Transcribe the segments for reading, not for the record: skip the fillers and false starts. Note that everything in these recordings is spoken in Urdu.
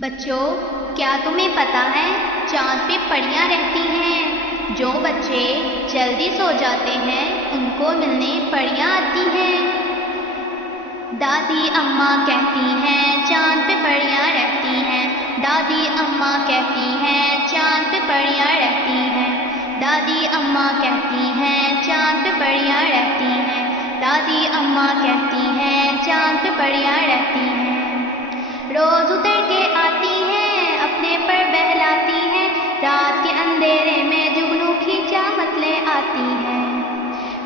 بچوں، کیا تمہیں پتہ ہے چاند پہ پریاں رہتی ہیں؟ جو بچے جلدی سو جاتے ہیں ان کو ملنے پریاں آتی ہیں۔ دادی اماں کہتی ہیں چاند پہ پریاں رہتی ہیں۔ دادی اماں کہتی ہیں چاند پہ پریاں رہتی ہیں۔ دادی اماں کہتی ہیں چاند پہ پریاں رہتی ہیں۔ دادی اماں کہتی ہیں چاند پہ پریاں رہتی ہیں۔ روز اتر کے آتی ہیں اپنے پر بہلاتی ہیں۔ رات کے اندھیرے میں جگنو کی چاہت لے آتی ہیں۔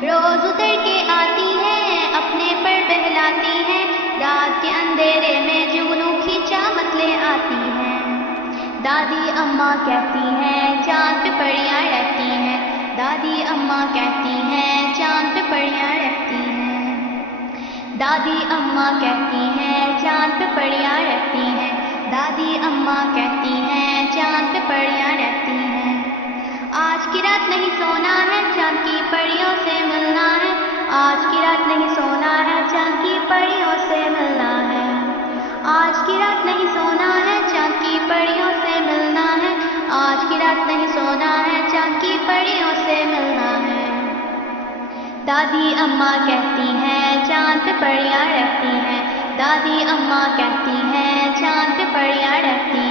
روز اتر کے آتی ہیں اپنے پر بہلاتی ہیں۔ رات کے اندھیرے میں جگنو کی چاہت لے آتی ہیں۔ دادی اماں کہتی ہیں چاند پہ پریاں رہتی ہیں۔ دادی اماں کہتی ہیں چاند پہ پریاں رہتی ہیں۔ دادی اماں کہتی ہیں چاند پہ پریاں رہتی ہیں۔ دادی اماں کہتی ہیں چاند پہ پریاں رہتی ہیں۔ آج کی رات نہیں سونا ہے چاند کی پریوں سے ملنا ہے۔ آج کی رات نہیں سونا ہے چاند کی پریوں سے ملنا ہے۔ آج کی رات نہیں سونا ہے چاند کی پریوں سے ملنا ہے۔ آج کی رات نہیں سونا ہے چاند کی پریوں سے ملنا ہے۔ دادی اماں کہتی ہیں چاند پہ پریاں رہتی ہیں۔ دادی اماں کہتی ہیں چاند پہ پریاں رہتی